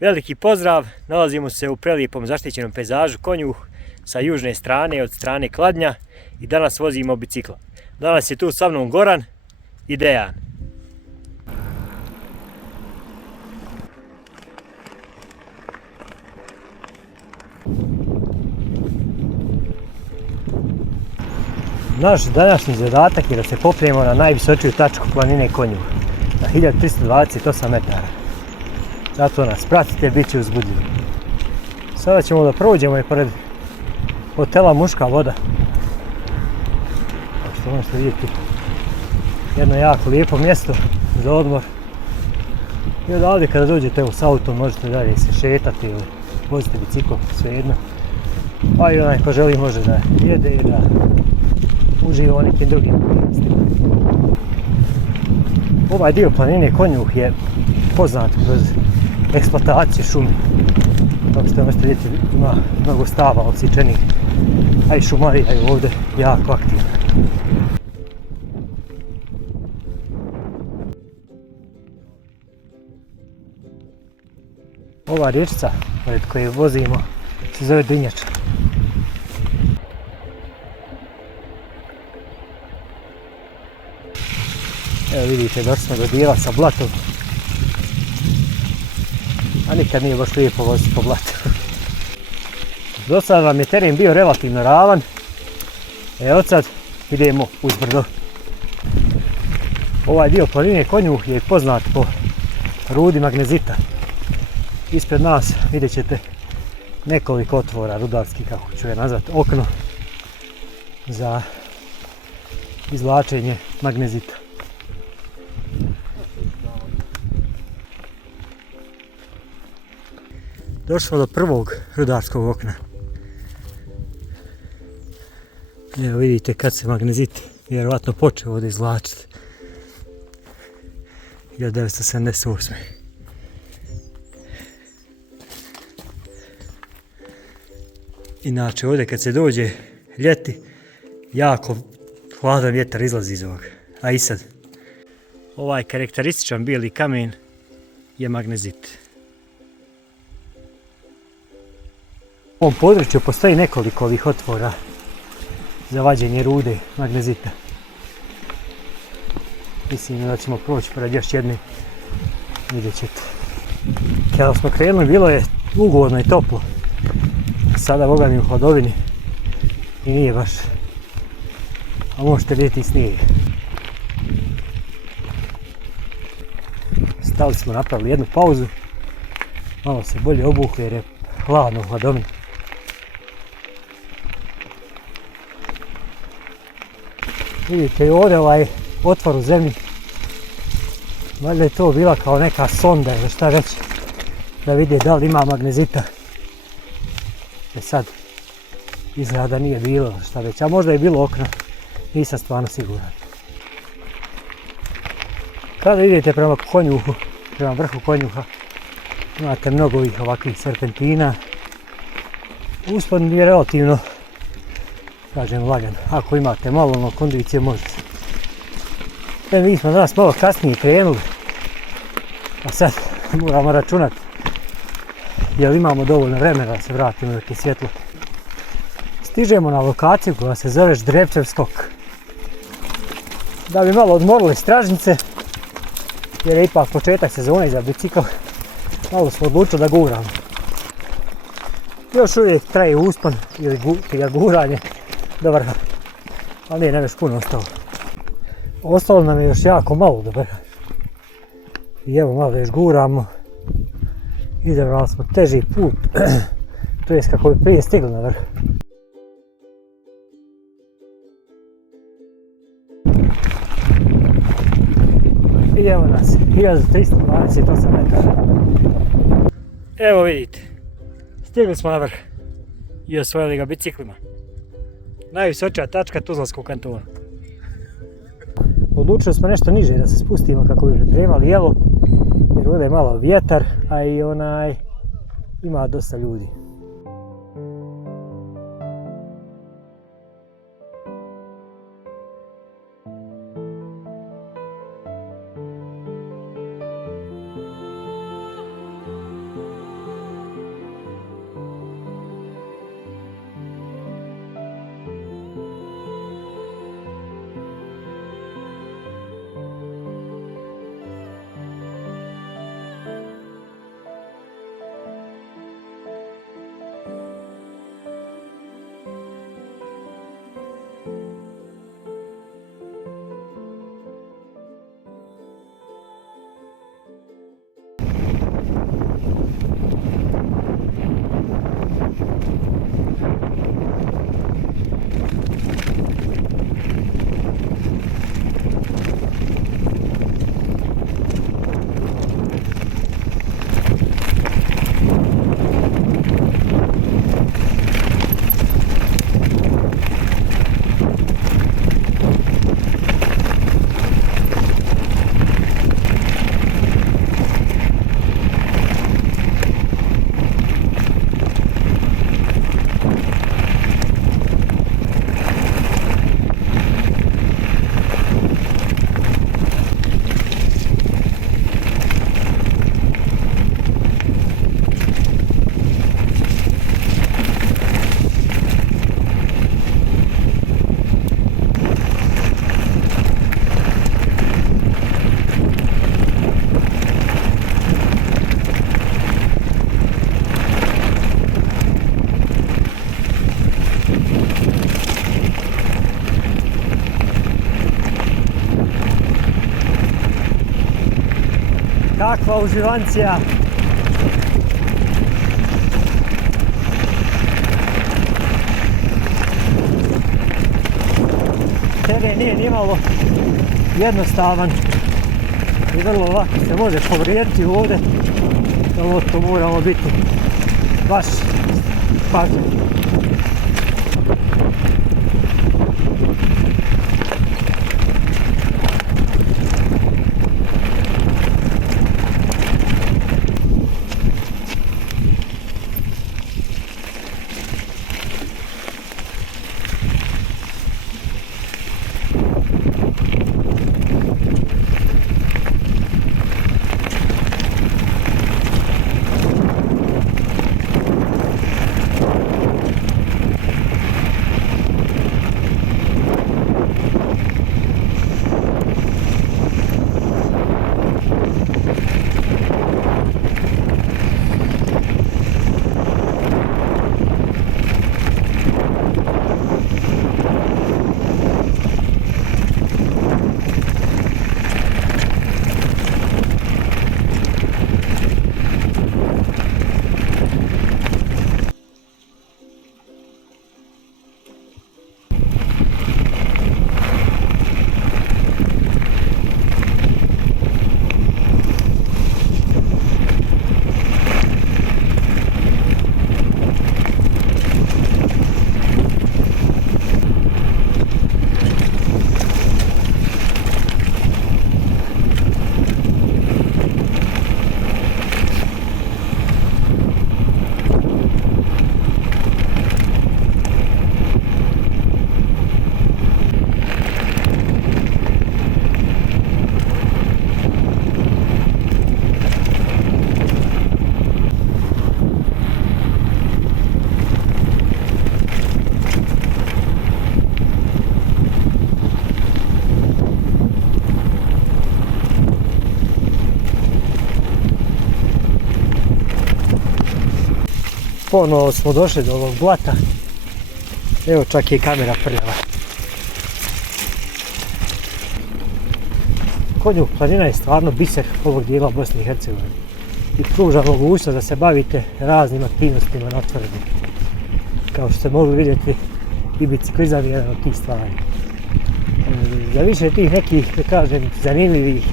Veliki pozdrav, nalazimo se u prelijepom zaštićenom pejzažu Konjuh sa južne strane, od strane Kladnja i danas vozimo bicikla. Danas je tu sa mnom Goran i Dejan. Naš današnji zadatak je da se popnemo na najvisočiju tačku planine Konjuh, na 1328 metara. Zato nas pratite, bit će uzbudljivo. Sada ćemo da prođemo i pored hotela Muška voda. Kao što možete vidjeti, jedno jako lijepo mjesto za odmor. I odavde kada dođete s autom možete dalje se šetati ili vozite bicikl, svejedno. Pa i onaj ko želi može da jede i da uživa u nekim drugim aktivnostima. Ovaj dio planine Konjuh je poznat kroz eksploataciju šume. Kao što možete vidjeti, ima mnogo stava odsječenih, a i šumarija je ovdje jako aktivna. Ova riječica pored koje vozimo se zove Dinjača. Evo vidite, došli smo do dijela sa blatom. A nikad nije baš lijepo voziti po blatu. Do sad vam je teren bio relativno ravan. Od sad idemo uzbrdo. Ovaj dio planine Konjuh je poznat po rudi magnezita. Ispred nas vidjet ćete nekoliko otvora rudarskih, kako ću je nazvati, okno za izvlačenje magnezita. Došli smo do prvog rudarskog okna. Evo vidite kad se magnezit vjerovatno počeo ovdje izvlačiti. 1978. Inače ovdje kad se dođe ljeti, jako hladan vjetar izlazi iz ovoga. A i sad, ovaj karakterističan bijeli kamen je magnezit. U ovom području postoji nekoliko ovih otvora za vađenje rude magnezita. Mislim da ćemo proći pored još jedne, vidjet ćete. Kada smo krenuli bilo je ugodno i toplo. Sada boga mi u hladovini i nije baš. A možete vidjeti i snijeg. Stali smo, napravili jednu pauzu. Malo se bolje obukli jer je hladno u hladovini. Vidite i ovdje ovaj otvor u zemlji. Valjda je to bila kao neka sonda ili šta već. Da vide da li ima magnezita. Sad izgleda da nije bilo šta već, a možda je bilo okno. Nisam stvarno siguran. Kada idete prema Konjuhu, prema vrhu Konjuha, imate mnogo ovih ovakvih serpentina. Uspon je relativno, kažem, lagan. Ako imate malo kondicije možete. Mi smo danas malo kasnije krenuli, a sad moramo računati jer imamo dovoljno vremena da se vratimo dok je svjetlo. Stižemo na lokaciju koja se zove Ždrepčev skok. Da bi malo odmorili stražnice, jer je ipak početak sezone za bicikl, malo smo odlučili da guramo. Još uvijek traje uspon ili guranje do vrha, ali nije nam još puno ostalo. Ostalo nam je još jako malo do vrha. I evo malo još guramo. Izabrali smo teži put, to jest kako bi prije stigli na vrh. I evo nas, 1328 metara. Evo vidite, stigli smo na vrh i osvojili ga biciklima. Najvisočija tačka Tuzlanskog kantona. Odlučili smo nešto niže da se spustimo kako bi pripremali jelo, jer ovdje je malo vjetar, a i ima dosta ljudi. kakva uživancija. Teren nije nimalo jednostavan i vrlo lako se može povrijediti ovdje, samo to moramo biti baš pažljivi. Ponovo smo došli do ovog blata. Evo čak je i kamera prljava. Konjuh planina je stvarno biser ovog dijela Bosne i Hercegovine i pruža mogućnost da se bavite raznim aktivnostima na otvorenom. Kao što ste mogli vidjeti, i biciklizam je jedan od tih stvari. Za više tih nekih, da kažem, zanimljivih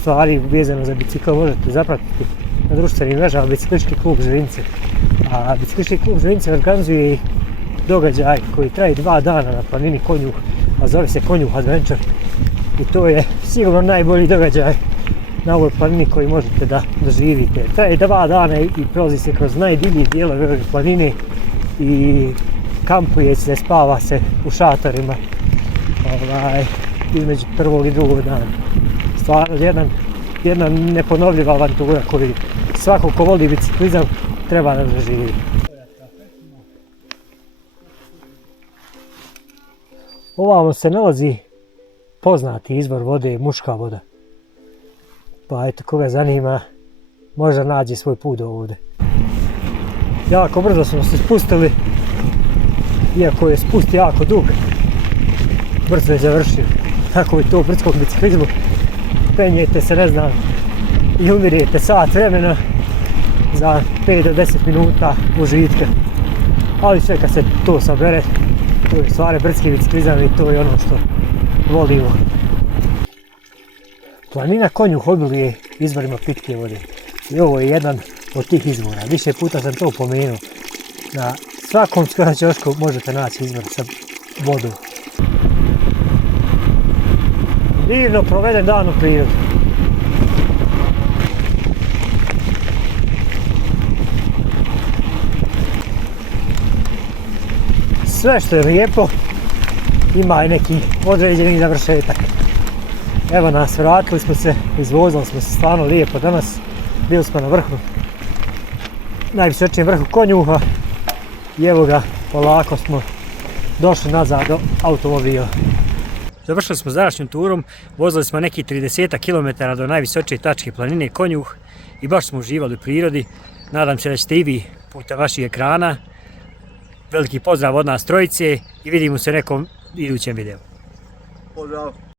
stvari vezano za bicikl možete zapratiti na društvenim mrežama Biciklistički klub Željince. A Biciklistički klub Željince organizuje događaj koji traje 2 dana na planini Konjuh, a zove se Konjuh Adventure. I to je sigurno najbolji događaj na ovoj planini koji možete da doživite. Traje 2 dana i prolazi se kroz najdivlji dijelove ove planine i kampuje se, spava se u šatorima između prvog i drugog dana. Stvarno jedna neponovljiva avantura koju svako ko voli biciklizam treba da doživi. Ovamo se nalazi poznati izvor vode, Muška voda. Pa eto, koga zanima, možda nađe svoj put do ovdje. Jako brzo smo se spustili, iako je spust jako dug, brzo je završio. Tako je to u brdskom biciklizmu. Penjete se, ne znam, i umirete sat vremena za 5 do 10 minuta užitka. Ali sve kad se to sabere, to je stvarno brdski biciklizam i to je ono što volimo. Planina Konjuh obiluje izvorima pitke vode i ovo je jedan od tih izvora. Više puta sam to pomenuo. Na svakom skoro ćošku možete naći izvor sa vodom. Divno proveden dan u prirodi. Sve što je lijepo ima i neki određeni završetak. Evo nas, vratili smo se, izvozili smo se stvarno lijepo danas. Bili smo na vrhu, najvisočijem vrhu Konjuha i evo ga, polako smo došli nazad do automobila. Završili smo s današnjom turom, vozili smo neki 30 km do najvisočije tačke planine Konjuh i baš smo uživali u prirodi. Nadam se da ćete i vi putem vaših ekrana. Veliki pozdrav od nas trojice i vidimo se u nekom idućem videu. Pozdrav!